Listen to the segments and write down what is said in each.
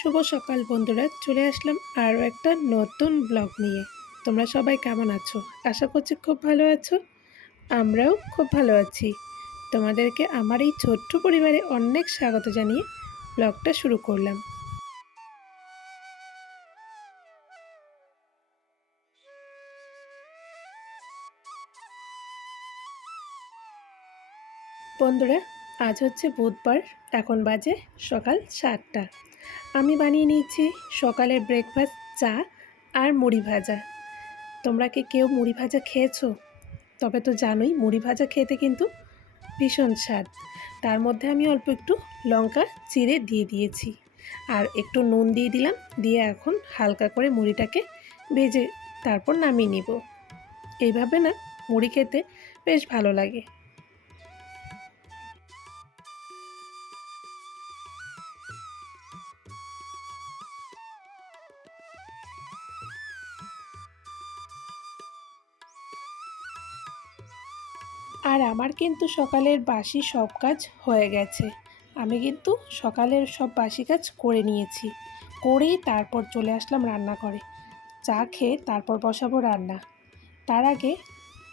শুভ সকাল বন্ধুরা, চলে আসলাম আরও একটা নতুন ব্লগ নিয়ে। তোমরা সবাই কেমন আছো? আশা করছি খুব ভালো আছো, আমরাও খুব ভালো আছি। তোমাদেরকে আমার এই ছোট্ট পরিবারে অনেক স্বাগত জানিয়ে ব্লগটা শুরু করলাম। বন্ধুরা, আজ হচ্ছে বুধবার, এখন বাজে সকাল সাতটা। আমি বানিয়ে নিয়েছি সকালের ব্রেকফাস্ট চা আর মুড়ি ভাজা। তোমরা কি কেউ মুড়ি ভাজা খেয়েছো? তবে তো জানোই মুড়ি ভাজা খেতে কিন্তু ভীষণ স্বাদ। তার মধ্যে আমি অল্প একটু লঙ্কা চিড়ে দিয়ে দিয়েছি। আর একটু নুন দিয়ে দিলাম, দিয়ে এখন হালকা করে মুড়িটাকে ভেজে তারপর নামিয়ে নিব। এইভাবে না, মুড়ি খেতে বেশ ভালো লাগে। আর আমার কিন্তু সকালের বাসি সব কাজ হয়ে গেছে। আমি কিন্তু সকালের সব বাসি কাজ করে নিয়েছি। করেই তারপর চলে আসলাম রান্না করে চা খেয়ে তারপর বসাবো রান্না। তার আগে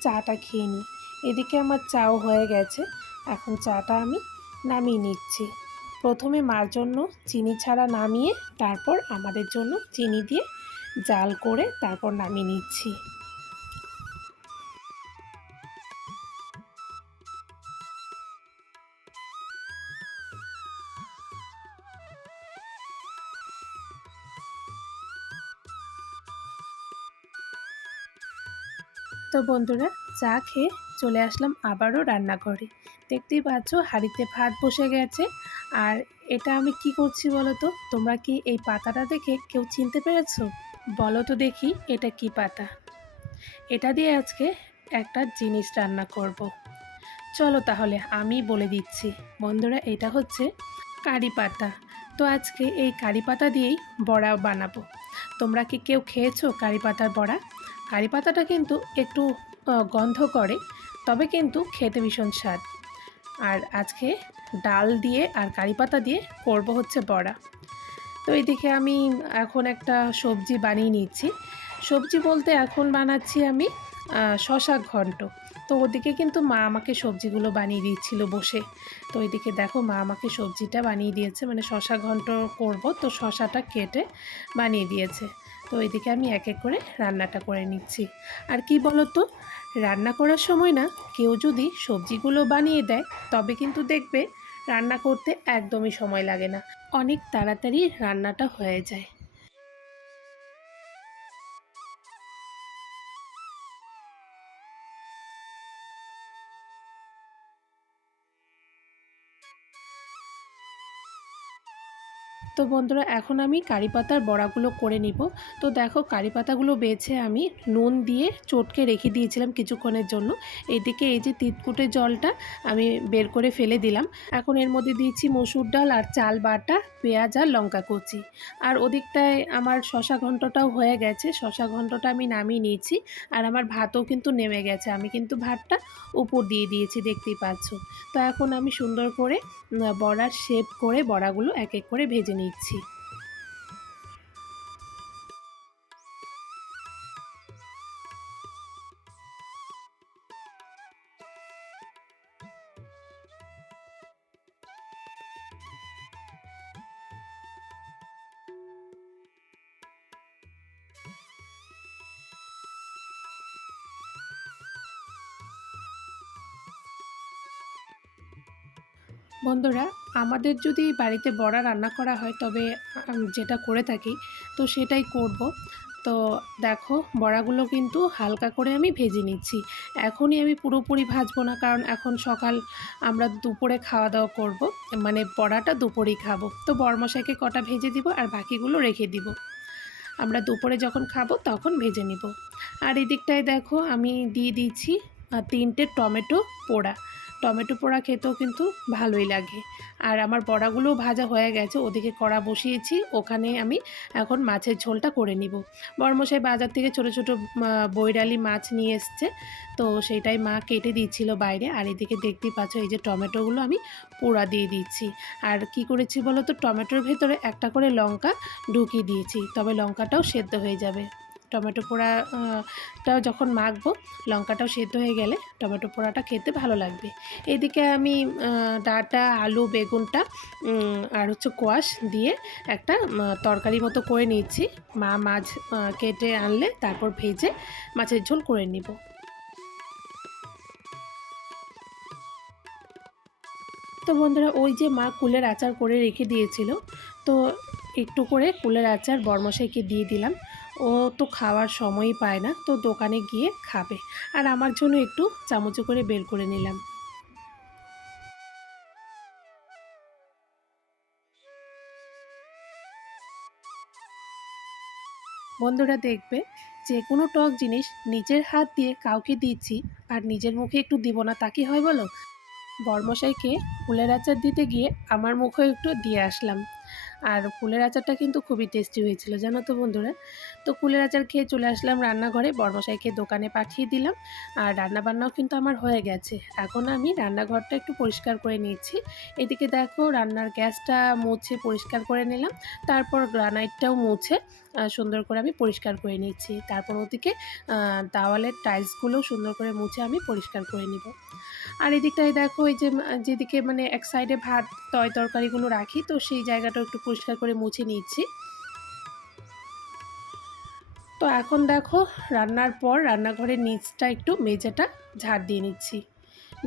চাটা খেয়ে নিই। এদিকে আমার চাও হয়ে গেছে। এখন চাটা আমি নামিয়ে নিচ্ছি। প্রথমে মার জন্য চিনি ছাড়া নামিয়ে তারপর আমাদের জন্য চিনি দিয়ে জাল করে তারপর নামিয়ে নিচ্ছি। তো বন্ধুরা, চা খেয়ে চলে আসলাম আবারও রান্নাঘরে। দেখতেই পাচ্ছ হাঁড়িতে ভাত বসে গেছে। আর এটা আমি কি করছি বলো তো? তোমরা কি এই পাতাটা দেখে কেউ চিনতে পেরেছ? বলো তো দেখি এটা কি পাতা। এটা দিয়ে আজকে একটা জিনিস রান্না করব। চলো তাহলে আমি বলে দিচ্ছি। বন্ধুরা, এটা হচ্ছে কারি পাতা। তো আজকে এই কারি পাতা দিয়েই বড়া বানাবো। তোমরা কি কেউ খেয়েছো কারি পাতার বড়া? কারি পাতাটা কিন্তু একটু গন্ধ করে, তবে কিন্তু খেতে ভীষণ স্বাদ। আর আজকে ডাল দিয়ে আর কারি পাতা দিয়ে করব হচ্ছে বড়া। তো এদিকে আমি এখন একটা সবজি বানিয়ে নিচ্ছি। সবজি বলতে এখন বানাচ্ছি আমি শশা ঘন্ট। তো ওদিকে কিন্তু মা আমাকে সবজিগুলো বানিয়ে দিচ্ছিল বসে। তো এদিকে দেখো মা আমাকে সবজিটা বানিয়ে দিয়েছে মানে শশা ঘন্ট করব, তো শশাটা কেটে বানিয়ে দিয়েছে। তো এদিকে আমি এক এক করে রান্নাটা করে নিচ্ছি। আর কি বলো তো রান্না করার সময় না, কেউ যদি সবজিগুলো বানিয়ে দেয়, তবে কিন্তু দেখবে রান্না করতে একদমই সময় লাগে না। অনেক তাড়াতাড়ি রান্নাটা হয়ে যায়। তো বন্ধুরা, এখন আমি কারি পাতার বড়াগুলো করে নিব। তো দেখো কারি পাতাগুলো বেছে আমি নুন দিয়ে চটকে রেখে দিয়েছিলাম কিছুক্ষণের জন্য। এদিকে এই যে তিতকুটের জলটা আমি বের করে ফেলে দিলাম। এখন এর মধ্যে দিয়েছি মসুর ডাল আর চাল বাটা, পেঁয়াজ আর লঙ্কা কুচি। আর ওদিকটায় আমার শশা ঘন্টটাও হয়ে গেছে। শশা ঘন্টটা আমি নামিয়ে নিয়েছি আর আমার ভাতও কিন্তু নেমে গেছে। আমি কিন্তু ভাতটা উপর দিয়ে দিয়েছি, দেখতেই পাচ্ছ। তো এখন আমি সুন্দর করে বড়ার শেপ করে বড়াগুলো এক এক করে ভেজে নিচ্ছি। বন্ধুরা, আমাদের যদি বাড়িতে বড়া রান্না করা হয়, তবে যেটা করে থাকি, তো সেটাই করব। তো দেখো, বড়াগুলো কিন্তু হালকা করে আমি ভেজে নিচ্ছি। এখনই আমি পুরোপুরি ভাজবো না, কারণ এখন সকাল, আমরা দুপুরে খাওয়া দাওয়া করব। মানে বড়াটা দুপুরেই খাব। তো বরমশাইকে কটা ভেজে দিব, আর বাকিগুলো রেখে দিব। আমরা দুপুরে যখন খাব, তখন ভেজে নিব। আর এদিকটায় দেখো, আমি দিয়ে দিচ্ছি তিনটে টমেটো পোড়া। টমেটো পোড়া খেতেও কিন্তু ভালোই লাগে। আর আমার বড়াগুলোও ভাজা হয়ে গেছে, ওদিকে কড়া বসিয়েছি, ওখানে আমি এখন মাছের ঝোলটা করে নিব। বর্মশাই বাজার থেকে ছোট ছোট বৈরালি মাছ নিয়ে এসছে, তো সেইটাই মা কেটে দিচ্ছিল বাইরে, আর এদিকে দেখতেই পাচ্ছ এই যে টমেটোগুলো আমি পোড়া দিয়ে দিচ্ছি। আর কি করেছি বলো তো টমেটোর ভেতরে একটা করে লঙ্কা ঢুকিয়ে দিয়েছি, তবে লঙ্কাটাও সেদ্ধ হয়ে যাবে। টমেটো পোড়াটা যখন মাখবো, লঙ্কাটাও সেদ্ধ হয়ে গেলে টমেটো পোড়াটা খেতে ভালো লাগবে। এদিকে আমি ডাটা, আলু, বেগুনটা আর হচ্ছে কোয়াশ দিয়ে একটা তরকারি মতো করে নিচ্ছি মা মাছ কেটে আনলে তারপর ভেজে মাছের ঝোল করে নিব। তো বন্ধুরা, ওই যে মা কুলের আচার করে রেখে দিয়েছিল, তো একটু করে কুলের আচার বর্মশাইকে দিয়ে দিলাম। ও তো খাওয়ার সময়ই পায় না, তো দোকানে গিয়ে খাবে। আর আমার জন্য একটু চামচে করে বের করে নিলাম। বন্ধুরা দেখবে যে কোনো টক জিনিস নিজের হাত দিয়ে কাউকে দিচ্ছি আর নিজের মুখে একটু দিব না, তা কি হয় বলো? বর্মশাইকে ফুলের আচার দিতে গিয়ে আমার মুখে একটু দিয়ে আসলাম। আর কুলের আচারটা কিন্তু খুবই টেস্টি হয়েছিল, জানো তো বন্ধুরা? তো কুলের আচার খেয়ে চলে আসলাম রান্নাঘরে, বর্মশাইকে দোকানে পাঠিয়ে দিলাম। আর রান্নাবান্নাও কিন্তু আমার হয়ে গেছে। এখন আমি রান্নাঘরটা একটু পরিষ্কার করে নিচ্ছি এদিকে দেখো রান্নার গ্যাসটা মুছে পরিষ্কার করে নিলাম। তারপর গ্রানাইটটাও মুছে সুন্দর করে আমি পরিষ্কার করে নিচ্ছি। তারপর ওদিকে দাওয়ালের টাইলসগুলোও সুন্দর করে মুছে আমি পরিষ্কার করে নিব। আর এদিকটায় দেখো, এই যে যেদিকে মানে এক সাইডে ভাত, তয় তরকারিগুলো রাখি, তো সেই জায়গাটা একটু পরিষ্কার করে মুছে নিচ্ছি। তো এখন দেখো, রান্নার পর রান্নাঘরের নিচটা একটু মেঝেটা ঝাড় দিয়ে নিচ্ছি।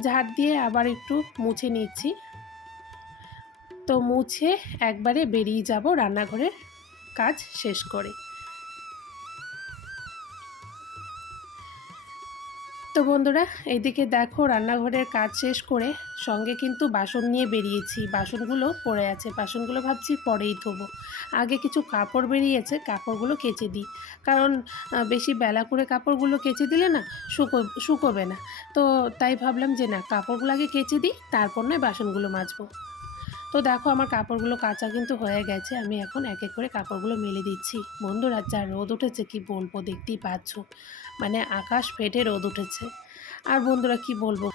ঝাড় দিয়ে আবার একটু মুছে নিচ্ছি। তো মুছে একবারে বেরিয়ে যাব রান্নাঘরের কাজ শেষ করে। তো বন্ধুরা, এদিকে দেখো রান্নাঘরের কাজ শেষ করে সঙ্গে কিন্তু বাসন নিয়ে বেরিয়েছি। বাসনগুলো পড়ে আছে। বাসনগুলো ভাবছি পরেই ধোবো। আগে কিছু কাপড় বেরিয়েছে, কাপড়গুলো কেচে দিই। কারণ বেশি বেলা করে কাপড়গুলো কেচে দিলে না শুকো, শুকোবে না। তো তাই ভাবলাম যে না, কাপড়গুলো আগে কেচে দিই, তারপর নয় বাসনগুলো মাজবো। তো দেখো আমার কাপড়গুলো কাঁচা কিন্তু হয়ে গেছে। আমি এখন এক এক করে কাপড়গুলো মেলে দিচ্ছি। বন্ধুরা, যা রোদ উঠেছে কি বলব দেখতেই পাচ্ছ। মানে আকাশ ফেটে রোদ উঠেছে। আর বন্ধুরা, কি বলব?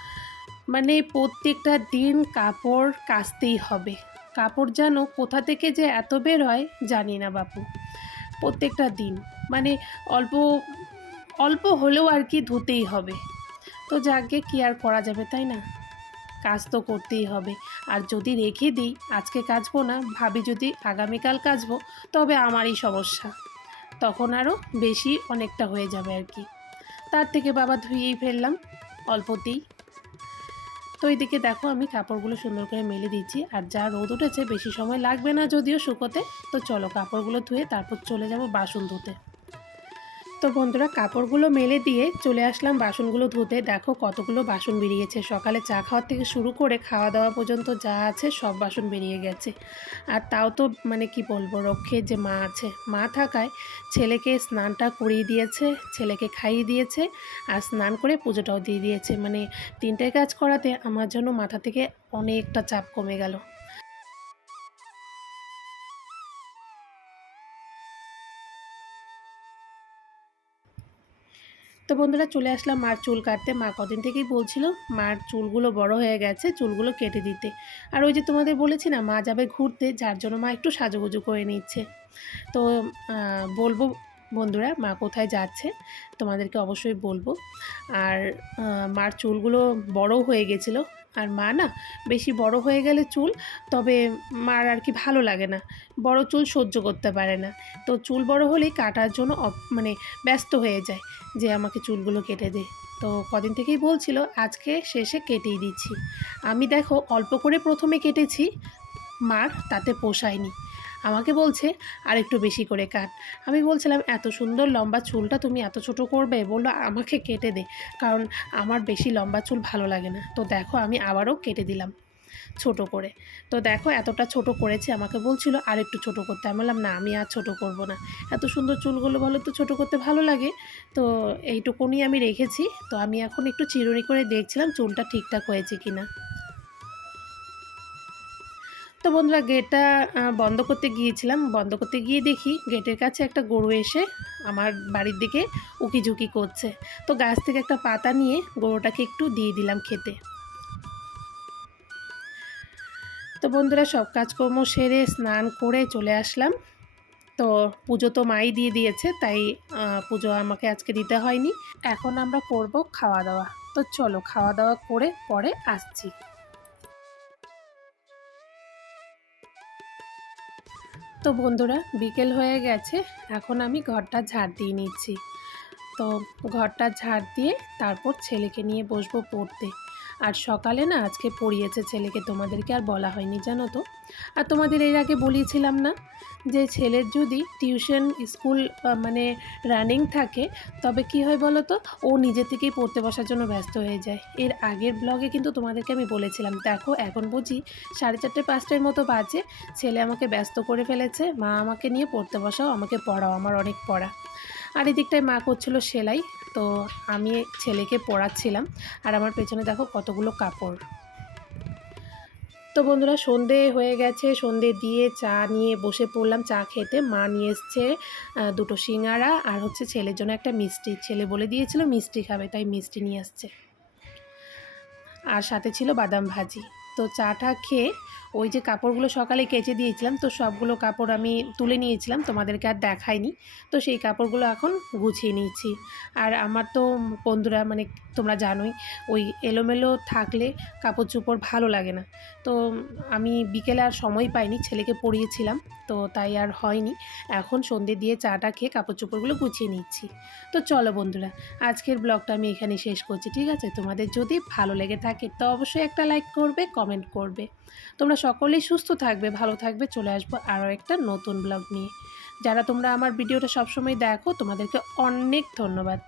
মানে প্রত্যেকটা দিন কাপড় কাচতেই হবে। কাপড় যেন কোথা থেকে যে এত বের হয়, জানি না বাপু। প্রত্যেকটা দিন। মানে অল্প অল্প হলেও আর কি ধুতেই হবে। তো যাকে কি আর করা যাবে, তাই না? কাজ তো করতেই হবে। আর যদি রেখে দিই, আজকে কাচবো না, ভাবি যদি আগামীকাল কাচবো, তবে আমারই সমস্যা। তখন আরও বেশি অনেকটা হয়ে যাবে আর কি। তার থেকে বাবা ধুয়েই ফেললাম অল্পতেই তো এইদিকে দেখো, আমি কাপড়গুলো সুন্দর করে মেলে দিচ্ছি, আর যা রোদ উঠেছে, বেশি সময় লাগবে না যদিও শুকোতে। তো চলো, কাপড়গুলো ধুয়ে তারপর চলে যাব বাসন ধুতে। তো বন্ধুরা, কাপড়গুলো মেলে দিয়ে চলে আসলাম বাসনগুলো ধুতে। দেখো কতগুলো বাসন বেরিয়েছে। সকালে চা খাওয়ার থেকে শুরু করে খাওয়া দাওয়া পর্যন্ত যা আছে সব বাসন বেরিয়ে গেছে। আর তাও তো মানে কি বলব রক্ষের যে মা আছে। মা থাকায় ছেলেকে স্নানটা করিয়ে দিয়েছে, ছেলেকে খাইয়ে দিয়েছে আর স্নান করে পুজোটাও দিয়ে দিয়েছে। মানে তিনটে কাজ করাতে আমার জন্য মাথা থেকে অনেকটা চাপ কমে গেল। তো বন্ধুরা চলে আসলাম মার চুল কাটতে। মা কদিন থেকেই বলছিল মার চুলগুলো বড় হয়ে গেছে, চুলগুলো কেটে দিতে। আর ওই যে তোমাদের বলেছি না, মা যাবে ঘুরতে, যার জন্য মা একটু সাজুগুজু করে নিচ্ছে। তো বলব বন্ধুরা মা কোথায় যাচ্ছে তোমাদেরকে অবশ্যই বলব। আর মার চুলগুলো বড় হয়ে গেছিল। আর মা না বেশি বড় হয়ে গেলে চুল, তবে মার আর কি ভালো লাগে না। বড় চুল সহ্য করতে পারে না। তো চুল বড় হলেই কাটার জন্য মানে ব্যস্ত হয়ে যায় যে আমাকে চুলগুলো কেটে দে। তো কদিন থেকেই বলছিল, আজকে শেষে কেটেই দিচ্ছি। আমি দেখো অল্প করে প্রথমে কেটেছি, মার তাতে পোষায়নি। আমাকে বলছে আর একটু বেশি করে কাট। আমি বলছিলাম, এত সুন্দর লম্বা চুলটা তুমি এত ছোট করবে? বলল, আমাকে কেটে দে, কারণ আমার বেশি লম্বা চুল ভালো লাগে না। তো দেখো, আমি আবারও কেটে দিলাম ছোট করে। তো দেখো, এতটা ছোট করেছে, আমাকে বলছিল আর একটু ছোট করতে। আমি বললাম, না, আমি আর ছোট করব না। এত সুন্দর চুলগুলো বলো তো, ছোট করতে ভালো লাগে। তো এইটুকুনি আমি রেখেছি। তো আমি এখন একটু চিরুনি করে দেখছিলাম, চুলটা ঠিকঠাক হয়েছে কি না তো বন্ধুরা গেটটা বন্ধ করতে গিয়েছিলাম। বন্ধ করতে গিয়ে দেখি গেটের কাছে একটা গরু এসে আমার বাড়ির দিকে উকিঝুঁকি করছে। তো গাছ থেকে একটা পাতা নিয়ে গরুটাকে একটু দিয়ে দিলাম খেতে। তো বন্ধুরা সব কাজকর্ম সেরে স্নান করে চলে আসলাম। তো পুজো তো মাই দিয়ে দিয়েছে, তাই পুজো আমাকে আজকে দিতে হয়নি। এখন আমরা করব খাওয়া দাওয়া। তো চলো খাওয়া দাওয়া করে পরে আসছি। তো বন্ধুরা, বিকেল হয়ে গেছে, এখন আমি ঘরটা ঝাড় দিয়ে নিচ্ছি। তো ঘরটা ঝাড় দিয়ে তারপর ছেলেকে নিয়ে বসবো পড়তে। আর সকালে না আজকে পড়িয়েছে ছেলেকে তোমাদেরকে আর বলা হয়নি, জানো তো? আর তোমাদের এর আগে বলিয়েছিলাম না যে ছেলের যদি টিউশন স্কুল মানে রানিং থাকে, তবে কি হয় বলো তো? ও নিজে থেকেই পড়তে বসার জন্য ব্যস্ত হয়ে যায়। এর আগের ব্লগে কিন্তু তোমাদেরকে আমি বলেছিলাম, দেখো এখন বুঝি সাড়ে চারটে পাঁচটার মতো বাজে, ছেলে আমাকে ব্যস্ত করে ফেলেছে, মা আমাকে নিয়ে পড়তে বসাও, আমাকে পড়াও, আমার অনেক পড়া। আর এদিকটায় মা করছিল সেলাই তো আমি ছেলেকে পড়াচ্ছিলাম আর আমার পেছনে দেখো কতগুলো কাপড়। তো বন্ধুরা সন্ধে হয়ে গেছে, সন্ধে দিয়ে চা নিয়ে বসে পড়লাম, চা খেতে। মা নিয়ে এসছে দুটো সিঙ্গারা আর হচ্ছে ছেলের জন্য একটা মিষ্টি। ছেলে বলে দিয়েছিল মিষ্টি খাবে, তাই মিষ্টি নিয়ে আসছে। আর সাথে ছিল বাদাম ভাজি। তো চাটা খেয়ে ওই যে কাপড়গুলো সকালে কেচে দিয়েছিলাম, তো সবগুলো কাপড় আমি তুলে নিয়েছিলাম, তোমাদেরকে আর দেখাইনি। তো সেই কাপড়গুলো এখন গুছিয়ে নিয়েছি। আর আমার তো বন্ধুরা মানে তোমরা জানোই, ওই এলোমেলো থাকলে কাপড় চোপড় ভালো লাগে না। তো আমি বিকেলে আর সময় পাইনি, ছেলেকে পড়িয়েছিলাম, তো তাই আর হয়নি। এখন সন্ধে দিয়ে চাটা খেয়ে কাপড় চোপড়গুলো গুছিয়ে নিচ্ছি। তো চলো বন্ধুরা, আজকের ব্লগটা আমি এখানে শেষ করছি, ঠিক আছে? তোমাদের যদি ভালো লেগে থাকে, তো অবশ্যই একটা লাইক করবে কমেন্ট করবে। তোমরা সকলেই সুস্থ থাকবে, ভালো থাকবে। চলে আসব আরও একটা নতুন ব্লগ নিয়ে। যারা তোমরা আমার ভিডিওটা সবসময় দেখো, তোমাদেরকে অনেক ধন্যবাদ।